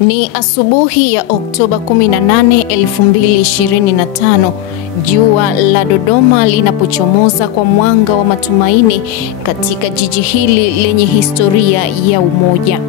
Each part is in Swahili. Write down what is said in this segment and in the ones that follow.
Ni asubuhi ya Oktoba 18, 2025, jua la Dodoma linapochomoza kwa mwanga wa matumaini katika jiji hili lenye historia ya umoja.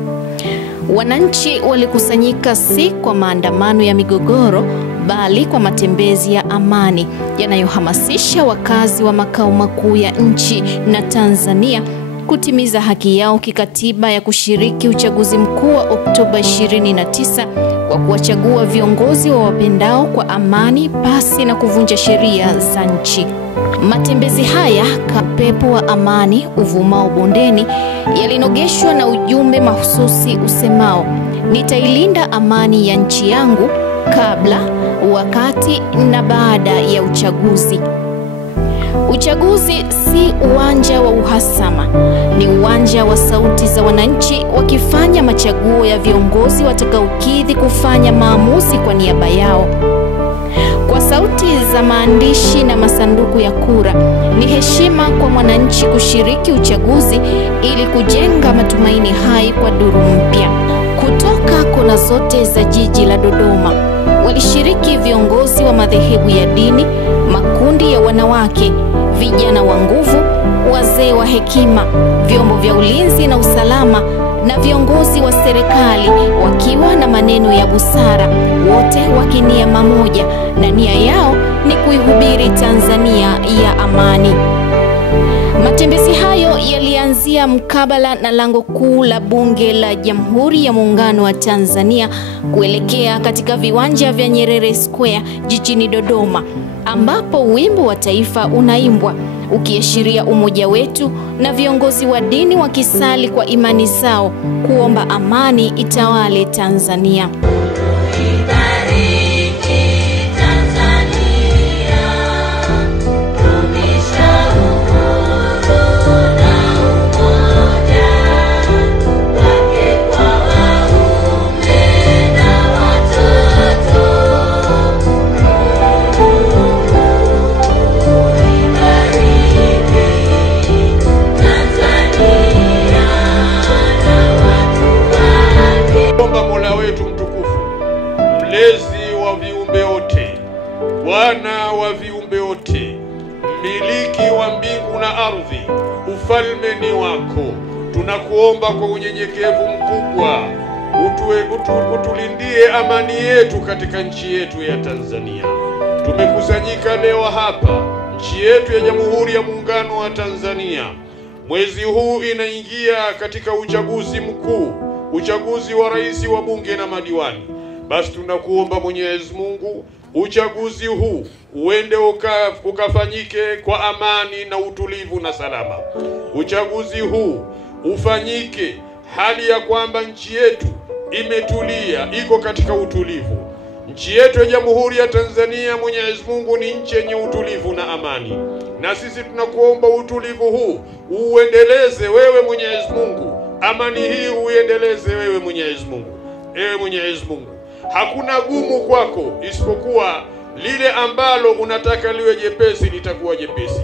Wananchi walikusanyika si kwa maandamano ya migogoro, bali kwa matembezi ya amani yanayohamasisha wakazi wa makao makuu ya nchi na Tanzania kutimiza haki yao kikatiba ya kushiriki uchaguzi mkuu wa Oktoba 29 kwa kuwachagua viongozi wa wapendao kwa amani pasi na kuvunja sheria za nchi. Matembezi haya, kapepo wa amani uvumao bondeni, yalinogeshwa na ujumbe mahususi usemao: nitailinda amani ya nchi yangu kabla, wakati na baada ya uchaguzi. Uchaguzi si uwanja wa uhasama, ni uwanja wa sauti za wananchi wakifanya machaguo ya viongozi watakaokidhi kufanya maamuzi kwa niaba yao. Kwa sauti za maandishi na masanduku ya kura, ni heshima kwa mwananchi kushiriki uchaguzi ili kujenga matumaini hai kwa duru mpya. Kutoka kona zote za jiji la Dodoma, walishiriki viongozi wa madhehebu ya dini, makundi ya wanawake, vijana wa nguvu, wazee wa hekima, vyombo vya ulinzi na usalama na viongozi wa serikali, wakiwa na maneno ya busara, wote wakinia mamoja, na nia yao ni kuihubiri Tanzania ya amani. Matembezi hayo yalianzia mkabala na lango kuu la Bunge la Jamhuri ya Muungano wa Tanzania kuelekea katika viwanja vya Nyerere Square jijini Dodoma, ambapo wimbo wa taifa unaimbwa ukiashiria umoja wetu, na viongozi wa dini wakisali kwa imani zao kuomba amani itawale Tanzania. Mlezi wa viumbe wote, Bwana wa viumbe wote, mmiliki wa mbingu na ardhi, ufalme ni wako. Tunakuomba kwa unyenyekevu mkubwa, utulindie amani yetu katika nchi yetu ya Tanzania. Tumekusanyika leo hapa, nchi yetu ya Jamhuri ya Muungano wa Tanzania. Mwezi huu inaingia katika uchaguzi mkuu, uchaguzi wa rais, wa bunge na madiwani. Basi tunakuomba Mwenyezi Mungu, uchaguzi huu uende ukafanyike kwa amani na utulivu na salama. Uchaguzi huu ufanyike hali ya kwamba nchi yetu imetulia, iko katika utulivu. Nchi yetu ya Jamhuri ya Tanzania, Mwenyezi Mungu, ni nchi yenye utulivu na amani. Na sisi tunakuomba utulivu huu uendeleze wewe Mwenyezi Mungu. Amani hii uendeleze wewe Mwenyezi Mungu. Ewe Mwenyezi Mungu, hakuna gumu kwako isipokuwa lile ambalo unataka liwe jepesi litakuwa jepesi,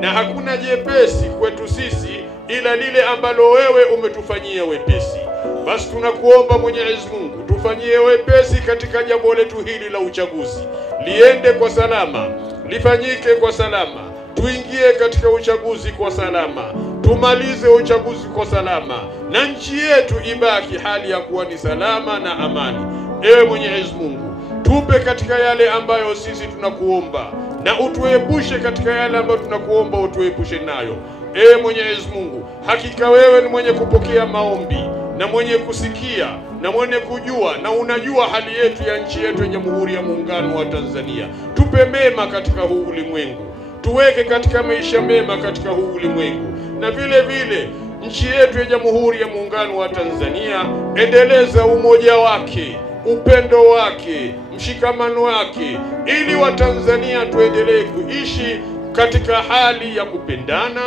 na hakuna jepesi kwetu sisi ila lile ambalo wewe umetufanyia wepesi. Basi tunakuomba Mwenyezi Mungu, tufanyie wepesi katika jambo letu hili la uchaguzi, liende kwa salama, lifanyike kwa salama, tuingie katika uchaguzi kwa salama, tumalize uchaguzi kwa salama, na nchi yetu ibaki hali ya kuwa ni salama na amani. Ewe Mwenyezi Mungu, tupe katika yale ambayo sisi tunakuomba, na utuepushe katika yale ambayo tunakuomba utuepushe nayo. Ewe Mwenyezi Mungu, hakika wewe ni mwenye kupokea maombi na mwenye kusikia na mwenye kujua, na unajua hali yetu ya nchi yetu ya Jamhuri ya Muungano wa Tanzania. Tupe mema katika huu ulimwengu, tuweke katika maisha mema katika huu ulimwengu, na vile vile nchi yetu ya Jamhuri ya Muungano wa Tanzania, endeleza umoja wake, upendo wake, mshikamano wake, ili Watanzania tuendelee kuishi katika hali ya kupendana,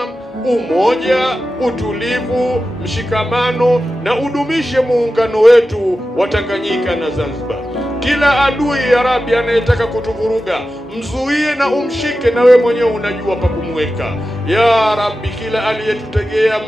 umoja, utulivu, mshikamano, na udumishe muungano wetu wa Tanganyika na Zanzibar. Kila adui ya Rabbi anayetaka kutuvuruga, mzuie na umshike, na we mwenyewe unajua pa kumweka. Ya Rabbi, kila aliyetutegea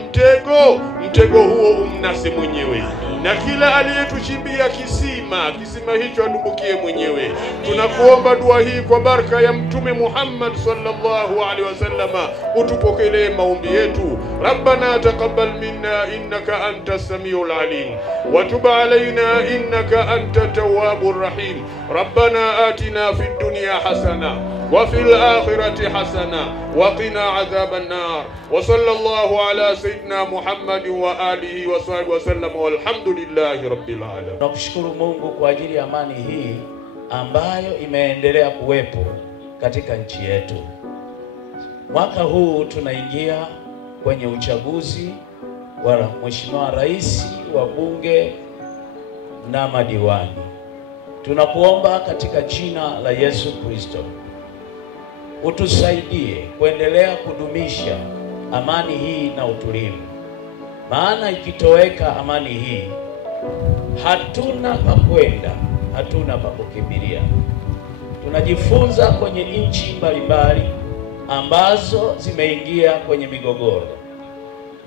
mtego huo umnase mwenyewe. na kila aliyetuchimbia kisima hicho adumbukie mwenyewe. Tunakuomba dua hii kwa baraka ya Mtume Muhammad sallallahu alaihi wasallama, utupokelee maombi yetu. Rabbana taqabbal minna innaka antas samiul alim wa tub alaina innaka antat tawwabur rahim. Rabbana atina fid dunya hasana wa fil akhirati hasana wa qina adhaban nar. Wa sallallahu ala sayyidina Muhammad wa alihi wa sahbihi wasallam walhamdulillahi rabbil alamin. Tunakushukuru Mungu kwa ajili ya amani hii ambayo imeendelea kuwepo katika nchi yetu. Mwaka huu tunaingia kwenye uchaguzi wa Mheshimiwa Rais, wa bunge na madiwani. Tunakuomba katika jina la Yesu Kristo utusaidie kuendelea kudumisha amani hii na utulivu. Maana ikitoweka amani hii, hatuna pa kwenda, hatuna pa kukimbilia. Tunajifunza kwenye nchi mbalimbali ambazo zimeingia kwenye migogoro.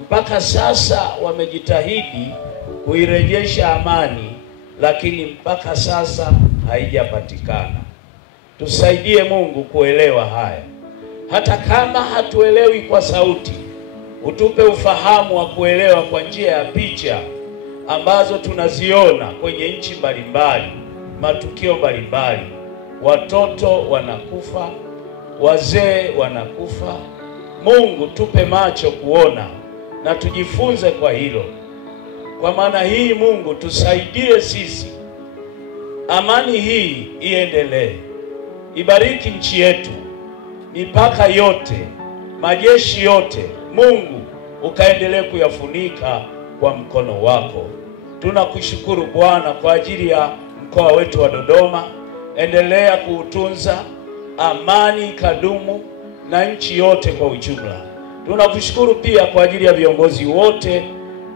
Mpaka sasa wamejitahidi kuirejesha amani, lakini mpaka sasa haijapatikana. Tusaidie Mungu kuelewa haya. Hata kama hatuelewi kwa sauti, utupe ufahamu wa kuelewa kwa njia ya picha ambazo tunaziona kwenye nchi mbalimbali, matukio mbalimbali. Watoto wanakufa, wazee wanakufa. Mungu tupe macho kuona na tujifunze kwa hilo. Kwa maana hii Mungu tusaidie sisi, amani hii iendelee. Ibariki nchi yetu, mipaka yote, majeshi yote. Mungu ukaendelee kuyafunika kwa mkono wako. Tunakushukuru Bwana kwa ajili ya mkoa wetu wa Dodoma. Endelea kuutunza, amani kadumu na nchi yote kwa ujumla. Tunakushukuru pia kwa ajili ya viongozi wote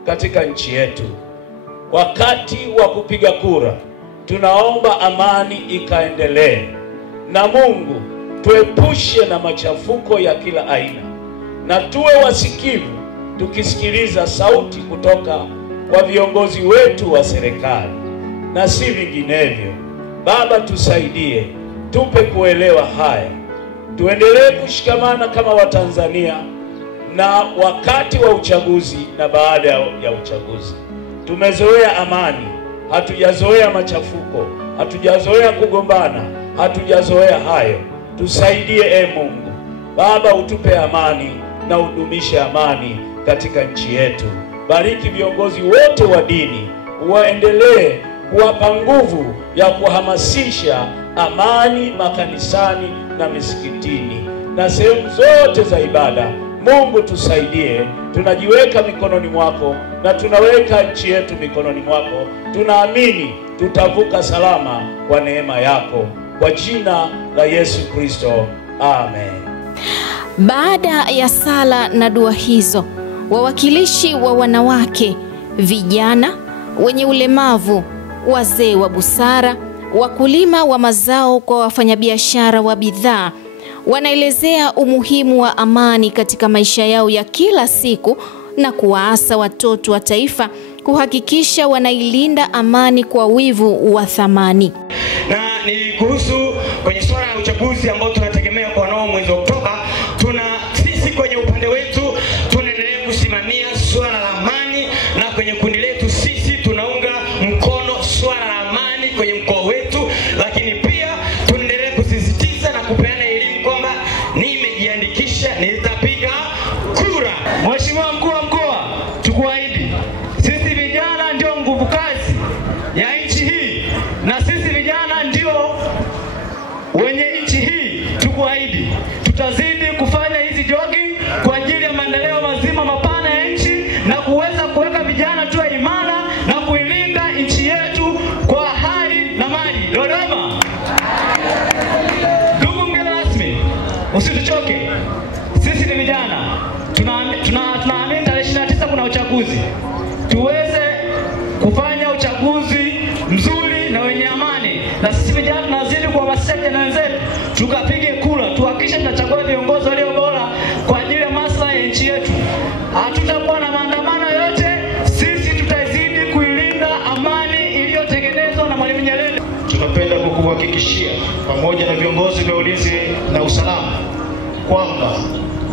katika nchi yetu. Wakati wa kupiga kura, tunaomba amani ikaendelee. Na Mungu tuepushe na machafuko ya kila aina, na tuwe wasikivu tukisikiliza sauti kutoka kwa viongozi wetu wa serikali na si vinginevyo. Baba, tusaidie, tupe kuelewa haya. Tuendelee kushikamana kama Watanzania na wakati wa uchaguzi na baada ya uchaguzi. Tumezoea amani, hatujazoea machafuko, hatujazoea kugombana, hatujazoea hayo. Tusaidie Mungu. Baba, utupe amani na udumishe amani katika nchi yetu. Bariki viongozi wote wa dini, waendelee kuwapa nguvu ya kuhamasisha amani makanisani na misikitini na sehemu zote za ibada. Mungu tusaidie. Tunajiweka mikononi mwako na tunaweka nchi yetu mikononi mwako. Tunaamini tutavuka salama kwa neema yako, kwa jina la Yesu Kristo, amen. Baada ya sala na dua hizo, wawakilishi wa wanawake, vijana, wenye ulemavu, wazee wa busara, wakulima wa mazao kwa wafanyabiashara wa bidhaa wanaelezea umuhimu wa amani katika maisha yao ya kila siku na kuwaasa watoto wa taifa kuhakikisha wanailinda amani kwa wivu wa thamani. Na ni kuhusu kwenye swala la uchaguzi ambao tunategemea kwa nao mwezi Oktoba, sisi kwenye upande wetu tunaendelea kusimamia swala la amani, na kwenye kundi letu sisi tunaunga mkono swala la amani kwenye mkoa wetu, lakini pia tunaendelea kusisitiza na kupeana elimu kwamba nimejiandikisha, nitapiga kura. Mheshimiwa Mkuu wa Mkoa, tukuahidi sisi vijana ndio nguvu kazi ya nchi hii, na sisi vijana ndio wenye nchi hii. Tukuahidi tutazidi kufanya hizi jogging kwa ajili ya maendeleo mazima mapana ya nchi na kuweza kuweka vijana tuwe imara na kuilinda nchi yetu kwa hali na mali. Dodoma, ndugu mgeni rasmi, usituchoke. Sisi ni vijana, tunaamini tarehe 29 kuna uchaguzi. Tuweze kufanya uchaguzi mzuri na wenye amani, na sisi vijana tunazidi kuhamasisha vijana wenzetu tukapige kura, tuhakikishe tunachagua viongozi walio bora kwa ajili ya maslahi ya nchi yetu. Hatutakuwa na maandamano yote, sisi tutazidi kuilinda tunapenda kukuhakikishia pamoja na viongozi vya ulinzi na usalama kwamba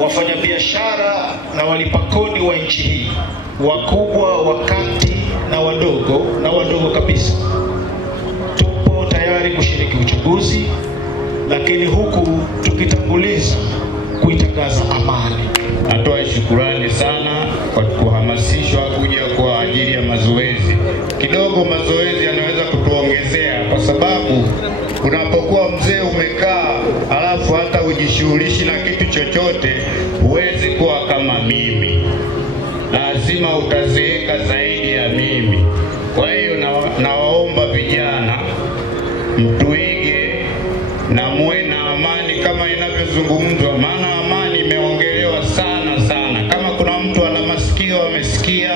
wafanyabiashara na walipa kodi wa nchi hii, wakubwa, wakati na wadogo kabisa, tupo tayari kushiriki uchaguzi, lakini huku tukitanguliza kuitangaza amani. Natoa shukrani sana kwa kuhamasishwa kuja kwa ajili ya mazoezi. Kidogo mazoezi yanaweza kutuongezea, kwa sababu unapokuwa mzee umekaa alafu hata ujishughulishi na kitu chochote, huwezi kuwa kama mimi. Lazima utazeeka zaidi ya mimi. Kwa hiyo nawaomba vijana mtuige na muwe na amani kama inavyozungumzwa, maana amani imeongelewa sana. Kama kuna mtu ana masikio amesikia,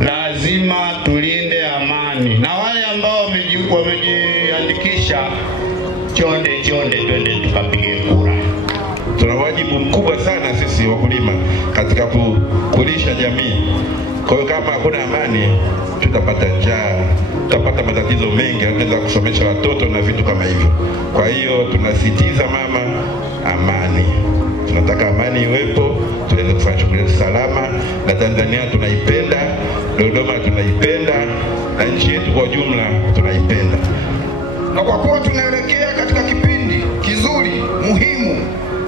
lazima tulinde amani. Na wale ambao wamejiandikisha, chonde twende tukapige kura. Tuna wajibu mkubwa sana sisi wakulima katika kulisha jamii. Kwa hiyo kama hakuna amani, tutapata njaa, tutapata matatizo mengi, tunaweza kusomesha watoto na vitu kama hivyo. Kwa hiyo tunasitiza mama, amani. Tunataka amani iwepo, tuweze kufanya shughuli salama, na Tanzania tunaipenda, Dodoma tunaipenda, na nchi yetu kwa jumla tunaipenda. Na kwa kuwa tunaelekea katika kipindi kizuri muhimu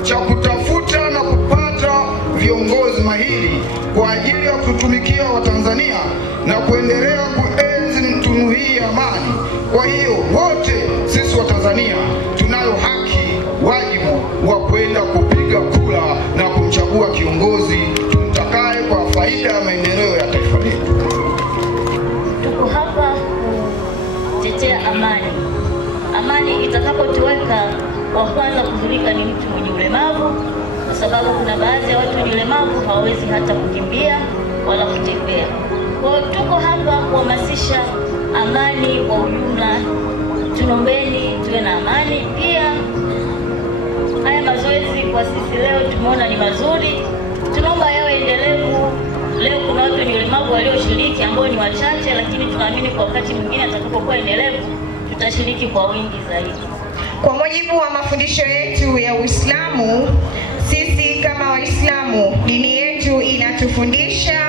cha kutafuta na kupata viongozi mahiri kwa ajili ya kutumikia Watanzania na kuendelea kuenzi tunu hii ya amani. Kwa hiyo wote sisi wa Tanzania tunayo haki, wajibu wa kwenda kupiga kura na kumchagua kiongozi tumtakaye kwa faida ya maendeleo ya taifa letu. Tuko hapa kutetea amani. Amani itakapotuweka, wa kwanza kudhurika ni mtu mwenye ulemavu, kwa sababu kuna baadhi ya watu wenye ulemavu hawawezi hata kukimbia wala kutembea. Kwa hiyo tuko hapa kuhamasisha amani kwa ujumla. Tunaombeni tuwe na amani. Pia haya mazoezi kwa sisi leo tumeona ni mazuri, tunaomba yawe endelevu. Leo kuna watu wenye ulemavu walioshiriki ambao ni wachache, lakini tunaamini kwa wakati mwingine atakapokuwa endelevu tutashiriki kwa wingi zaidi. Kwa mujibu wa mafundisho yetu ya Uislamu, sisi kama Waislamu, dini yetu inatufundisha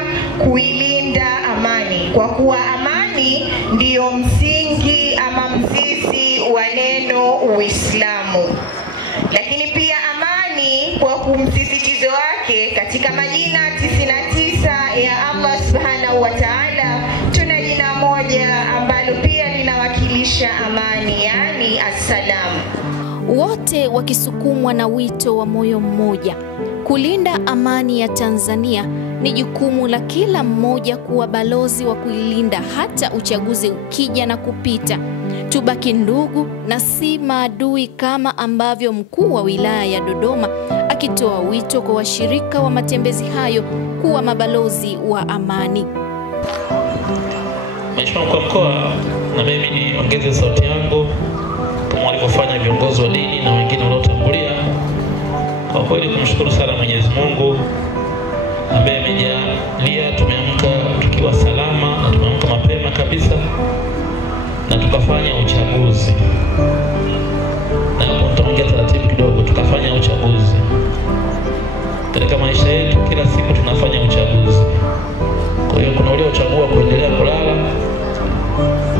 kuilinda amani, kwa kuwa amani ndiyo msingi ama mzizi wa neno Uislamu. Lakini pia amani kwa kumsisitizo wake katika majina 99 ya Allah Subhanahu wa Ta'ala, tuna jina moja ambalo pia linawakilisha amani, yani assalamu. Wote wakisukumwa na wito wa moyo mmoja. Kulinda amani ya Tanzania ni jukumu la kila mmoja kuwa balozi wa kuilinda hata uchaguzi ukija na kupita. Tubaki ndugu na si maadui, kama ambavyo mkuu wa wilaya ya Dodoma akitoa wito kwa washirika wa matembezi hayo kuwa mabalozi wa amani. Mheshimiwa Mkuu wa Mkoa, na mimi niongeze sauti yangu kama walivyofanya viongozi wa dini na wengine waliotangulia, kwa kweli kumshukuru sana Mwenyezi Mungu ambaye amejalia tumeamka tukiwa salama, na tumeamka mapema kabisa na tukafanya uchaguzi. Na hapo nitaongea taratibu kidogo. Tukafanya uchaguzi. Katika maisha yetu kila siku tunafanya uchaguzi. Kwa hiyo kuna wale wachagua kuendelea kulala,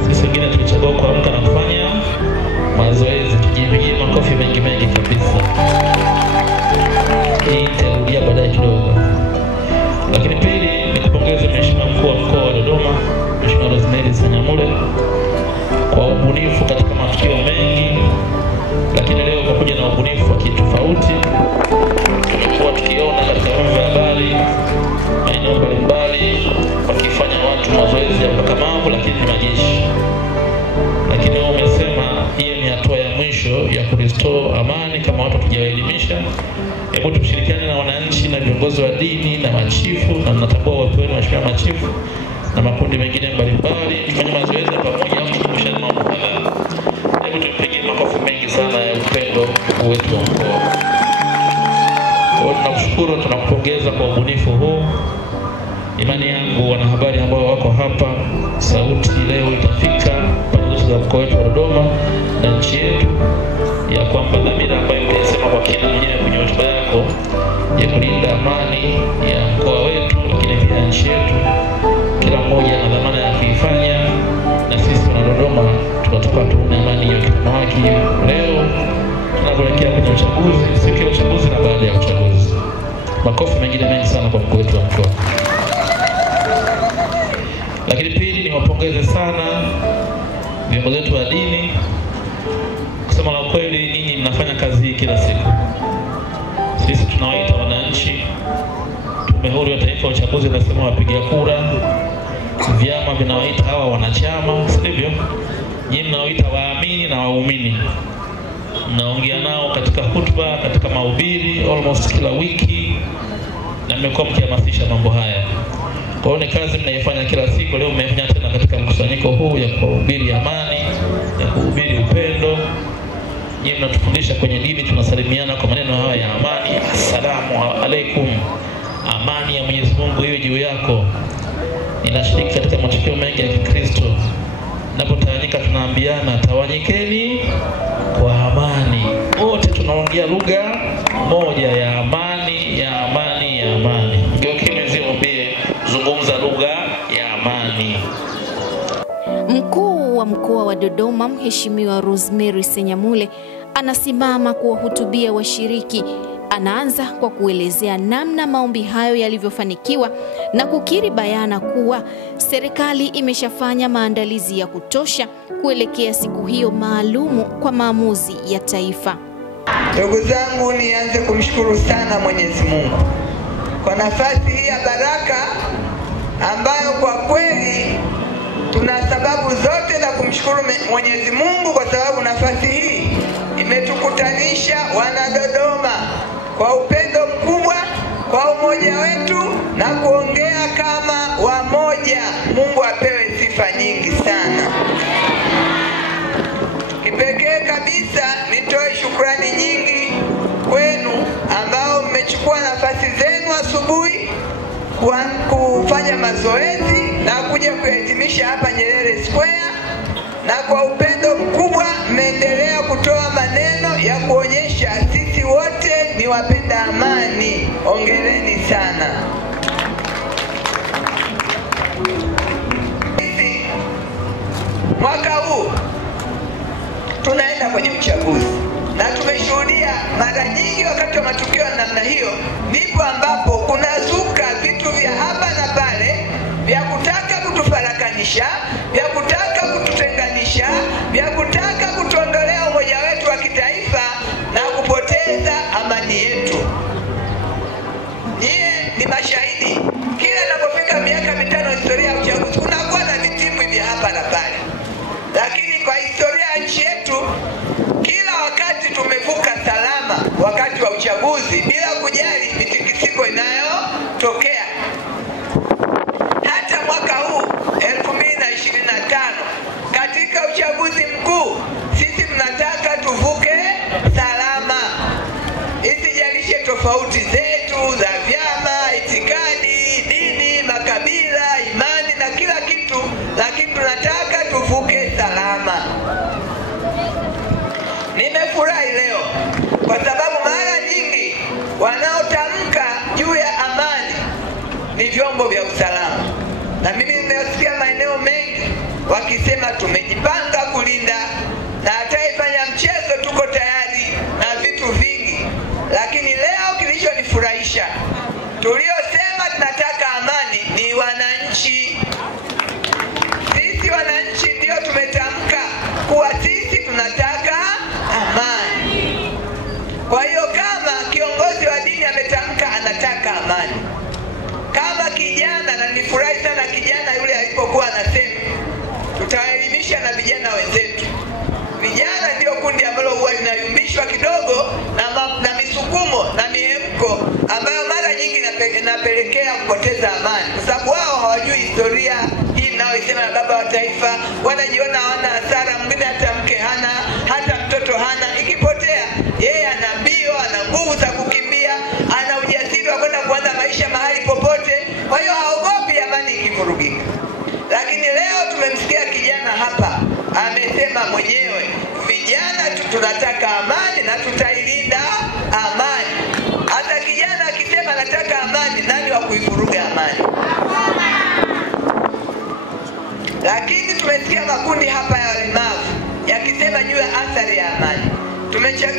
sisi wengine tulichagua kuamka na kufanya mazoezi. Tujipigie makofi mengi kabisa. Hii nitarudia baadaye kidogo. Lakini pili, nikupongeze Mheshimiwa Mkuu wa Mkoa wa Dodoma, Mheshimiwa Rosemary Sanyamule, kwa ubunifu katika matukio mengi, lakini leo kwa kuja na ubunifu wa kitofauti. Tumekuwa tukiona katika vyombo vya habari maeneo mbalimbali wakifanya watu mazoezi ya ukakamavu, lakini ni majeshi. Lakini wao wamesema hiyo ni hatua ya mwisho ya kurestore amani kama watu tukiwaelimisha. Hebu tushirikiane na wananchi na viongozi wa dini na machifu, na mnatambua uwepo wenu Mheshimiwa machifu na makundi mengine mbalimbali, tufanye mazoezi pamoja au tukumbushane mambo kadhaa. Hebu tupige makofi mengi sana ya upendo wetu wa mkoa. Kwa tunakushukuru, tunakupongeza kwa ubunifu huu. Imani yangu wanahabari ambao wako hapa, sauti leo itafika pale zote za mkoa wetu wa Dodoma na nchi yetu, ya kwamba dhamira ambayo mlisema kwa kina mwenyewe kwenye hotuba yako ya kulinda amani ya mkoa wetu, lakini pia nchi yetu, kila mmoja ana dhamana ya kuifanya, na sisi wana Dodoma tunataka tuone amani hiyo kikamaki. Leo tunapoelekea kwenye uchaguzi, siku ya uchaguzi na baada ya uchaguzi. Makofi mengine mengi sana kwa mkuu wetu wa mkoa. Lakini pili, niwapongeze sana viongozi wetu wa dini. Kusema la kweli, ninyi mnafanya kazi hii kila siku. Sisi tunawaita wananchi, Tume Huru ya Taifa ya Uchaguzi inasema wapiga kura, vyama vinawaita hawa wanachama, sivyo? Nyinyi mnawaita waamini na waumini. Mnaongea nao katika hutuba, katika mahubiri almost kila wiki, na mmekuwa mkihamasisha mambo haya. Kwa hiyo ni kazi mnaifanya kila siku. Leo mmefanya tena katika mkusanyiko huu ya kuhubiri amani, ya kuhubiri upendo. Nyinyi mnatufundisha kwenye dini, tunasalimiana kwa maneno haya ya amani. Assalamu alaikum, amani ya Mwenyezi Mungu iwe juu yako. Ninashiriki katika matukio mengi ya Kikristo. Napotawanyika tunaambiana tawanyikeni kwa amani. Wote tunaongea lugha moja ya amani, ya amani, ya amani. Ngeukimezimbie zungumza lugha ya amani. Mkuu wa mkoa wa Dodoma Mheshimiwa Rosemary Senyamule anasimama kuwahutubia washiriki. Anaanza kwa kuelezea namna maombi hayo yalivyofanikiwa na kukiri bayana kuwa serikali imeshafanya maandalizi ya kutosha kuelekea siku hiyo maalumu kwa maamuzi ya taifa. Ndugu zangu, nianze kumshukuru sana Mwenyezi Mungu kwa nafasi hii ya baraka ambayo kwa kweli tuna sababu zote za kumshukuru Mwenyezi Mungu, kwa sababu nafasi hii imetukutanisha wana Dodoma kwa upendo mkubwa, kwa umoja wetu na kuongea kama wamoja. Mungu apewe sifa nyingi sana. Kipekee kabisa nitoe shukrani nyingi kwenu ambao mmechukua nafasi zenu asubuhi kufanya mazoezi na kuja kuhitimisha hapa Nyerere Square, na kwa upendo mkubwa mmeendelea kutoa maneno ya kuonyesha sisi wote ni wapenda amani. Hongereni sana. Sisi mwaka huu tunaenda kwenye uchaguzi, na tumeshuhudia mara nyingi wakati wa matukio ya namna hiyo ndipo ambapo kunazuka vitu vya hapa na pale vya kutaka kutufarakanisha, vya kutaka kututenganisha, vya kutaka kutuondolea umoja wetu wa kitaifa na kupoteza amani yetu. Nyie ni mashahidi, kila inapofika miaka mitano historia ya uchaguzi kunakuwa na vitimbwi vya hapa na pale, lakini kwa historia ya nchi yetu kila wakati tumevuka salama wakati wa uchaguzi bila kujali mitikisiko inayotokea. Hata mwaka huu 2025 katika uchaguzi mkuu sisi tunataka tuvuke salama, isijalishe tofauti zetu za vyama, itikadi, dini, makabila, imani na kila kitu, lakini tunataka tuvuke salama. Nimefurahi leo kwa sababu mara nyingi wanaotamka juu ya amani ni vyombo vya usalama, na mimi nimesikia maeneo mengi wakisema tumejipanga kulinda na hataifanya mchezo, tuko tayari na vitu vingi. Lakini leo kilichonifurahisha, tuliosema tunataka amani ni wananchi. Sisi wananchi ndio tumetamka kuwa sisi tunataka amani. Kwa hiyo kama kiongozi wa dini ametamka anataka amani, kama kijana, na nilifurahi sana kijana yule alipokuwa anasema tutaelimisha na vijana tunataka amani na tutailinda amani. Hata kijana akisema nataka amani, nani wa kuivuruga amani? Lakini tumesikia makundi hapa ya walemavu yakisema juu ya athari ya amani.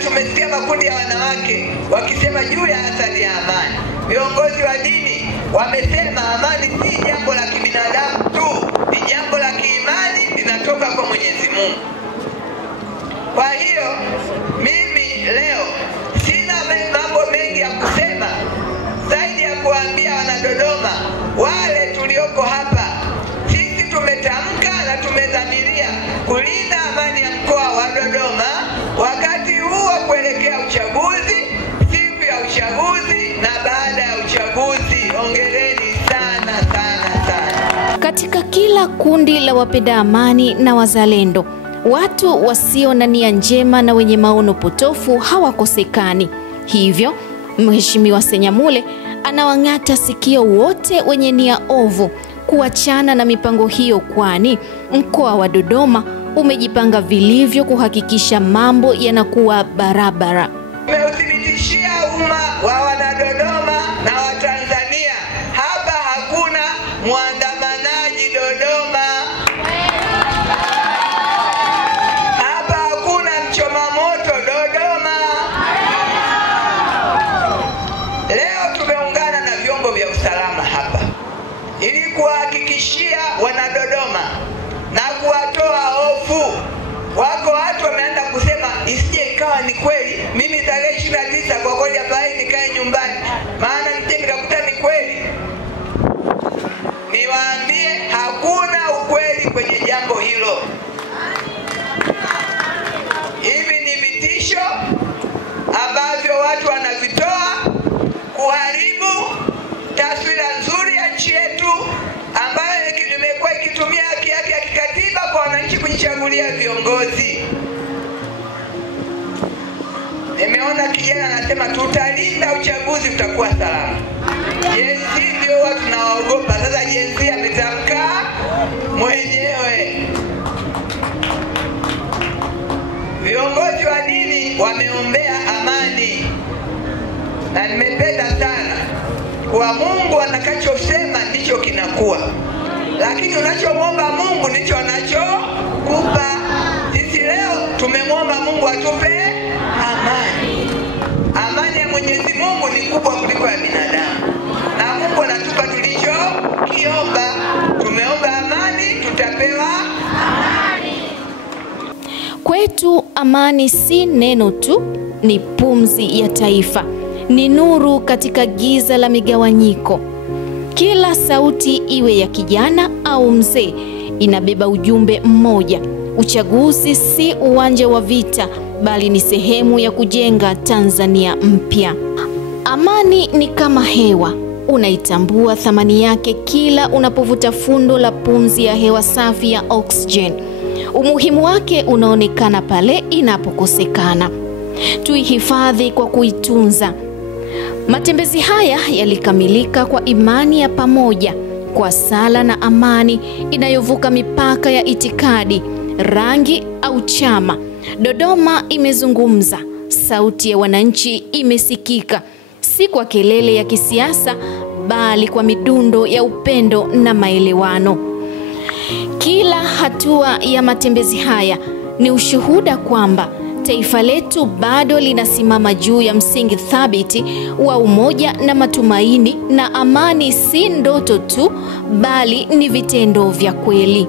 Tumesikia makundi ya wanawake wakisema juu ya athari ya amani. Viongozi wa dini wamesema amani si jambo la kibinadamu tu, ni jambo la kiimani, linatoka kwa Mwenyezi Mungu. Kwa hiyo mimi leo sina mambo mengi ya kusema zaidi ya kuambia Wanadodoma wale tulioko hapa, sisi tumetamka na tumedhamiria kulinda amani ya mkoa wa Dodoma wakati huu wa kuelekea uchaguzi, siku ya uchaguzi na baada ya uchaguzi. Hongereni sana sana sana. Katika kila kundi la wapenda amani na wazalendo, watu wasio na nia njema na wenye maono potofu hawakosekani. Hivyo, Mheshimiwa Senyamule anawang'ata sikio wote wenye nia ovu kuachana na mipango hiyo, kwani mkoa wa Dodoma umejipanga vilivyo kuhakikisha mambo yanakuwa barabara. Nimeuthibitishia umma wa Wanadodoma na Watanzania, hapa hakuna muandamanaji Dodoma. Hapa hakuna mchoma moto Dodoma. Leo tumeungana na vyombo vya usalama hapa ili kuhakikishia Wanadodoma na kuwatoa hofu. Wako watu wameanza kusema isije ikawa ni kweli mimi tarehe 29 kwa kweli hapa nikae nyumbani, maana nje nikakuta ni kweli. Niwaambie hakuna ukweli kwenye jambo hilo. Hivi ni vitisho ambavyo watu wanavitoa kuharibu taswira nzuri ya nchi yetu ambayo imekuwa ikitumia haki yake ya kikatiba kwa wananchi kujichagulia viongozi. Nimeona kijana anasema tutalinda uchaguzi, utakuwa salama. Jenzi ndio watu nawaogopa. Sasa jenzi ametamka mwenyewe. Viongozi wa dini wameombea amani, na nimependa sana kwa Mungu anakachosema ndicho kinakuwa, lakini unachomwomba Mungu ndicho anachokupa. Sisi leo tumemwomba Mungu atupe amani. Amani ya Mwenyezi Mungu ni kubwa kuliko ya binadamu, na Mungu anatupa tulichokiomba. Tumeomba amani, tutapewa amani. Kwetu amani si neno tu, ni pumzi ya taifa, ni nuru katika giza la migawanyiko. Kila sauti, iwe ya kijana au mzee, inabeba ujumbe mmoja: uchaguzi si uwanja wa vita, bali ni sehemu ya kujenga Tanzania mpya. Amani ni kama hewa, unaitambua thamani yake kila unapovuta fundo la pumzi ya hewa safi ya oxygen. Umuhimu wake unaonekana pale inapokosekana. Tuihifadhi kwa kuitunza. Matembezi haya yalikamilika kwa imani ya pamoja, kwa sala na amani inayovuka mipaka ya itikadi, rangi au chama. Dodoma imezungumza, sauti ya wananchi imesikika, si kwa kelele ya kisiasa bali kwa midundo ya upendo na maelewano. Kila hatua ya matembezi haya ni ushuhuda kwamba taifa letu bado linasimama juu ya msingi thabiti wa umoja na matumaini, na amani si ndoto tu bali ni vitendo vya kweli.